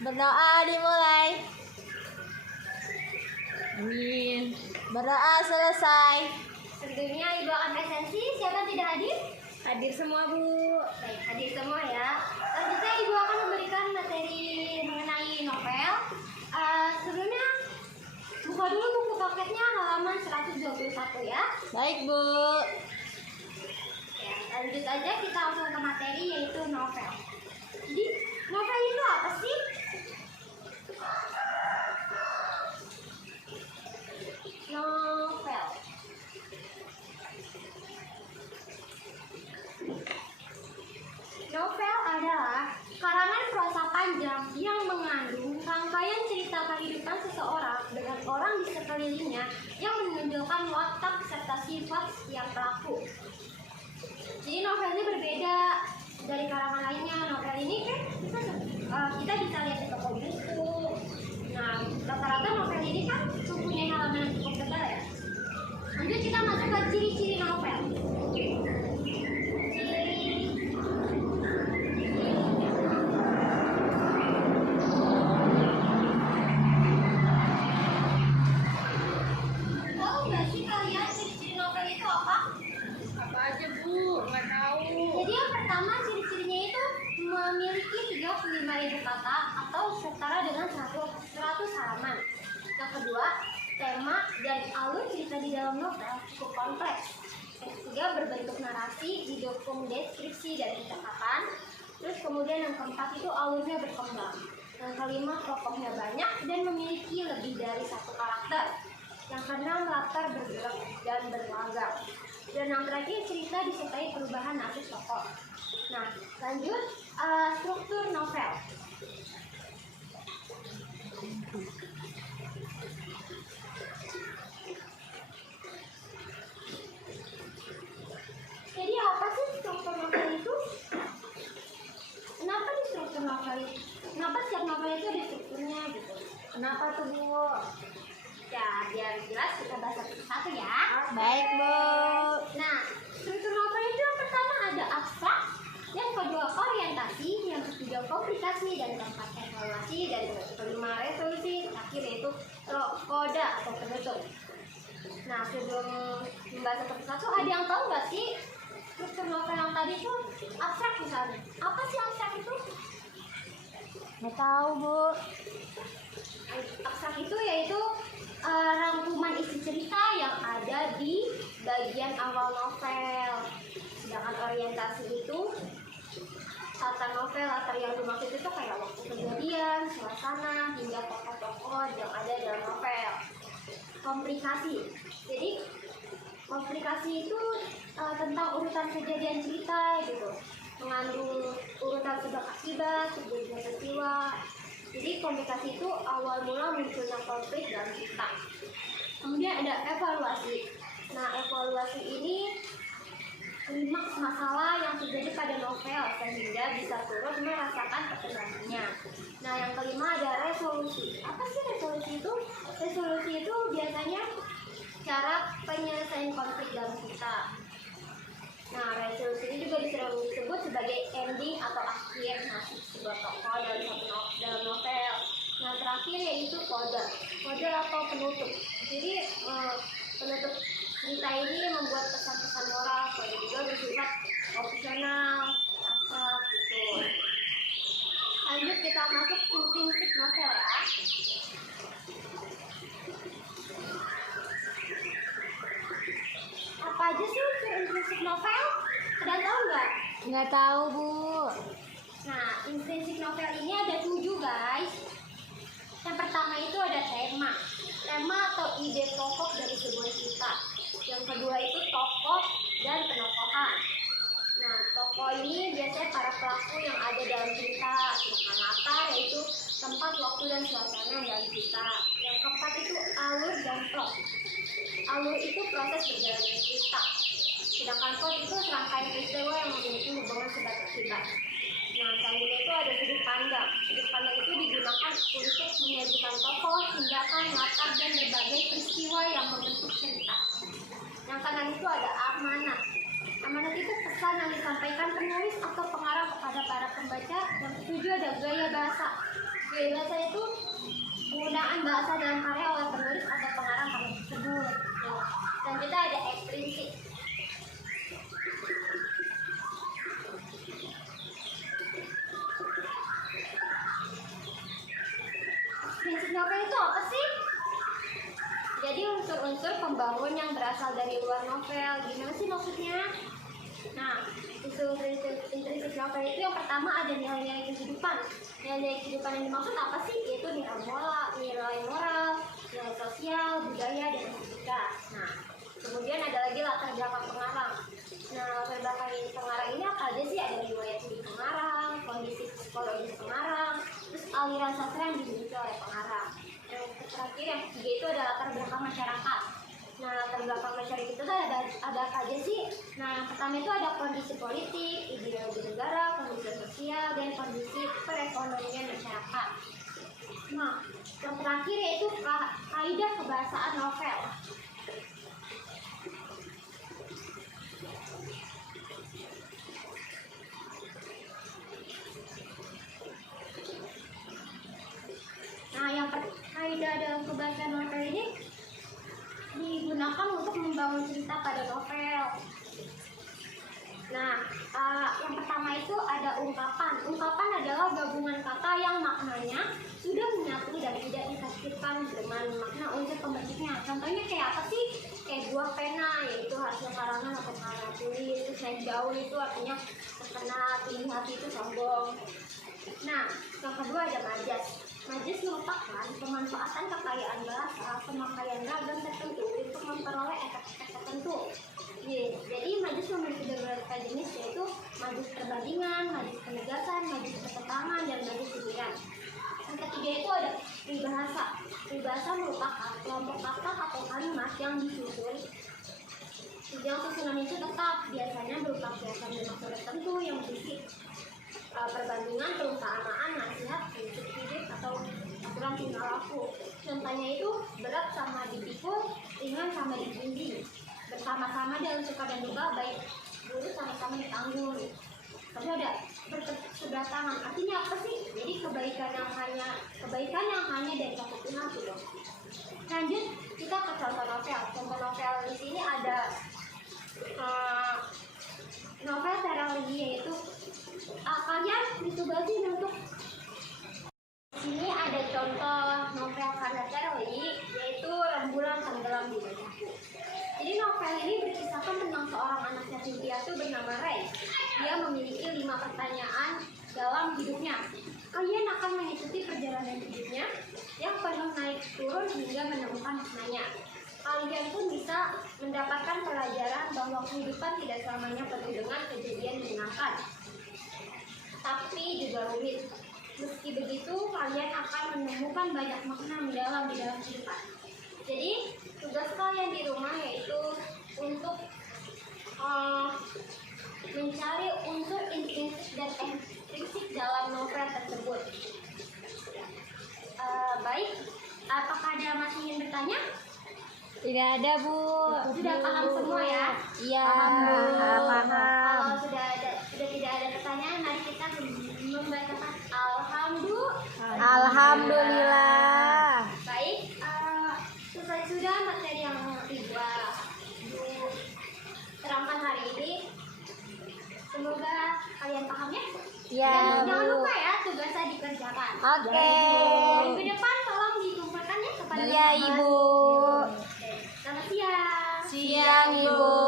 Berdoa dimulai. Amin. Berdoa selesai. Tentunya Ibu akan presensi. Siapa tidak hadir? Hadir semua, Bu. Baik, hadir semua ya. Selanjutnya Ibu akan memberikan materi mengenai novel. Sebelumnya buka dulu buku paketnya halaman 121 ya. Baik, Bu. Ya, lanjut aja kita langsung ke materi yaitu novel. Jadi novel itu apa sih? Novel. Novel adalah karangan prosa panjang yang mengandung rangkaian cerita kehidupan seseorang dengan orang di sekelilingnya yang menunjukkan watak serta sifat setiap pelaku. Jadi novel ini berbeda dari karangan lainnya. Novel ini kan kita bisa lihat di toko buku. Nah, rata-rata novel ini kan mempunyai halaman yang cukup tebal ya. Lanjut kita masuk ke ciri-ciri novel. Tahu nggak sih kalian ciri-ciri novel itu apa? Apa aja, Bu? Nggak tahu. Jadi yang pertama ciri-cirinya itu memiliki 35.000 kata atau setara dengan 100 halaman. Yang kedua, tema dan alur cerita di dalam novel cukup kompleks. Yang ketiga, berbentuk narasi, didukung deskripsi dan percakapan. Terus kemudian yang keempat itu alurnya berkembang. Yang kelima, tokohnya banyak dan memiliki lebih dari satu karakter. Yang keenam, latar bergerak dan beragam. Dan yang terakhir, cerita disertai perubahan nasib tokoh. Nah, lanjut struktur novel. Jadi apa sih struktur novel itu? Kenapa di struktur novel itu? Kenapa setiap novel itu ada strukturnya gitu? Kenapa tuh, Bu? Ya, biar jelas kita bahas satu-satu ya. Baik, Bu. Nah, struktur novel itu yang pertama ada abstrak, yang kedua orientasi, yang ketiga komplikasi, dan keempat evaluasi, dan kelima resolusi, terakhir yaitu koda atau penutup. Nah, sebelum membahas satu-satu, ada yang tahu nggak sih struktur novel yang tadi itu abstrak misalnya? Apa sih abstrak itu? Nggak tahu, Bu. Abstrak itu yaitu rangkuman isi cerita yang ada di bagian awal novel. Sedangkan orientasi itu tata novel atau yang dimaksud itu kayak waktu kejadian, suasana, hingga tokoh-tokoh yang ada dalam novel. Komplikasi. Jadi komplikasi itu tentang urutan kejadian cerita gitu, mengandung urutan sebab akibat, kejadian peristiwa. Jadi komplikasi itu awal mula munculnya konflik dalam cerita. Kemudian ada evaluasi. Nah, evaluasi ini klimaks masalah yang terjadi pada novel sehingga bisa turut merasakan perkembangannya. Nah, yang kelima ada resolusi. Apa sih resolusi itu? Resolusi itu biasanya cara penyelesaian konflik dalam cerita. Nah, resolusi ini juga sering disebut sebagai ending atau akhir nasib sebuah tokoh dalam novel. Nah, terakhir yaitu kode atau penutup. Jadi penutup cerita ini membuat pesan-pesan moral, kode juga bersifat opsional, gitu. Lanjut kita masuk intrinsik novel ya. Apa aja sih intrinsik novel? Ada tahu nggak? Nggak tahu, Bu. Nah, intrinsik novel ini ada 7 guys. Yang pertama itu ada tema atau ide pokok dari sebuah cerita. Yang kedua itu tokoh dan penokohan. Nah, tokoh ini biasanya para pelaku yang ada dalam cerita. Sedangkan latar yaitu tempat, waktu, dan suasana dalam cerita. Yang keempat itu alur dan plot. Alur itu proses berjalannya cerita. Sedangkan plot itu serangkaian peristiwa yang memiliki hubungan sebab akibat. Nah, selanjutnya itu ada sudut pandang. Sudut pandang itu digunakan untuk menyajikan tokoh, tindakan, latar, dan berbagai peristiwa yang membentuk cerita. Yang kanan itu ada amanat. Amanat itu pesan yang disampaikan penulis atau pengarang kepada para pembaca. Yang ketujuh ada gaya bahasa. Bahasa itu penggunaan bahasa dalam karya oleh penulis atau pengarang karya tersebut. Nah, selanjutnya ada eksplisit. Prinsip novel itu apa sih? Jadi unsur-unsur pembangun yang berasal dari luar novel. Gimana sih maksudnya? Nah, unsur intrinsik novel itu yang pertama ada nilai-nilai kehidupan. Nilai kehidupan yang dimaksud apa sih? Yaitu nilai moral, nilai sosial, budaya, dan etika. Nah, kemudian ada lagi latar belakang pengarang. Nah, latar belakang pengarang ini apa aja sih? Ada riwayat hidup pengarang, kondisi psikologis pengarang, terus aliran sastra yang dimiliki oleh pengarang. Yang terakhir yang ketiga itu ada latar belakang masyarakat. Nah, latar belakang masyarakat itu ada apa aja sih? Nah, yang pertama itu ada kondisi politik, ideologi negara, kondisi sosial, dan kondisi perekonomian masyarakat. Nah, yang terakhir yaitu kaidah kebahasaan novel. Nah, yang kaidah dalam kebahasaan novel ini digunakan untuk membangun cerita pada novel. Nah, yang pertama itu ada ungkapan. Ungkapan adalah gabungan kata yang maknanya sudah menyatu dan tidak ditafsirkan dengan makna unsur pembentuknya. Contohnya kayak apa sih? Kayak buah pena, yaitu hasil karangan atau karya tulis. Terus naik daun itu artinya terkenal, tinggi hati itu sombong. Nah, yang kedua ada majas. Majas merupakan pemanfaatan kekayaan bahasa, pemakaian ragam tertentu untuk memperoleh efek-efek tertentu. Jadi majas memiliki beberapa jenis, yaitu majas perbandingan, majas penegasan, majas pertentangan, dan majas sindiran. Yang ketiga itu ada peribahasa. Peribahasa merupakan kelompok kata atau kalimat yang disusun. Yang susunan itu tetap biasanya berupa kiasan dan maksud tertentu yang berisi perbandingan, perumpamaan, nasihat, prinsip hidup, atau aturan tingkah laku. Contohnya itu berat sama dipikul, ringan sama dibimbing, bersama-sama dalam suka dan duka, baik buruk sama-sama ditanggung. Tapi ada bersebelah tangan. Artinya apa sih? Jadi kebaikan yang hanya dari satu pihak gitu. Lanjut kita ke contoh novel. Contoh novel di sini ada novel teralegi, yaitu kalian ditugasi untuk sini ada contoh novel karya teralegi, yaitu Rembulan Tenggelam di Wajahku. Jadi novel ini berkisahkan tentang seorang anak yatim piatu bernama Ray. Dia memiliki 5 pertanyaan dalam hidupnya. Kalian akan mengikuti perjalanan hidupnya yang penuh naik turun hingga menemukan maknanya. Kalian pun bisa mendapatkan pelajaran bahwa kehidupan tidak selamanya penuh dengan kejadian menyenangkan, tapi juga rumit. Meski begitu, kalian akan menemukan banyak makna mendalam di dalam kehidupan. Jadi, tugas kalian di rumah yaitu untuk mencari unsur intrinsik dan ekstrinsik dalam novel tersebut. Baik, apakah ada masih ingin bertanya? Tidak ada, Bu. Sudah paham semua ya? Iya, Paham. paham. Kalau sudah tidak ada pertanyaan, mari kita membacakan Alhamdulillah. Baik, selesai sudah materi yang Ibu terangkan hari ini. Semoga kalian paham ya. Iya, Dan jangan Bu. lupa ya tugasnya dikerjakan. Oke. Minggu depan tolong dikumpulkan ya kepada Iya, teman-teman. Ibu. Selamat siang. Siang, Ibu.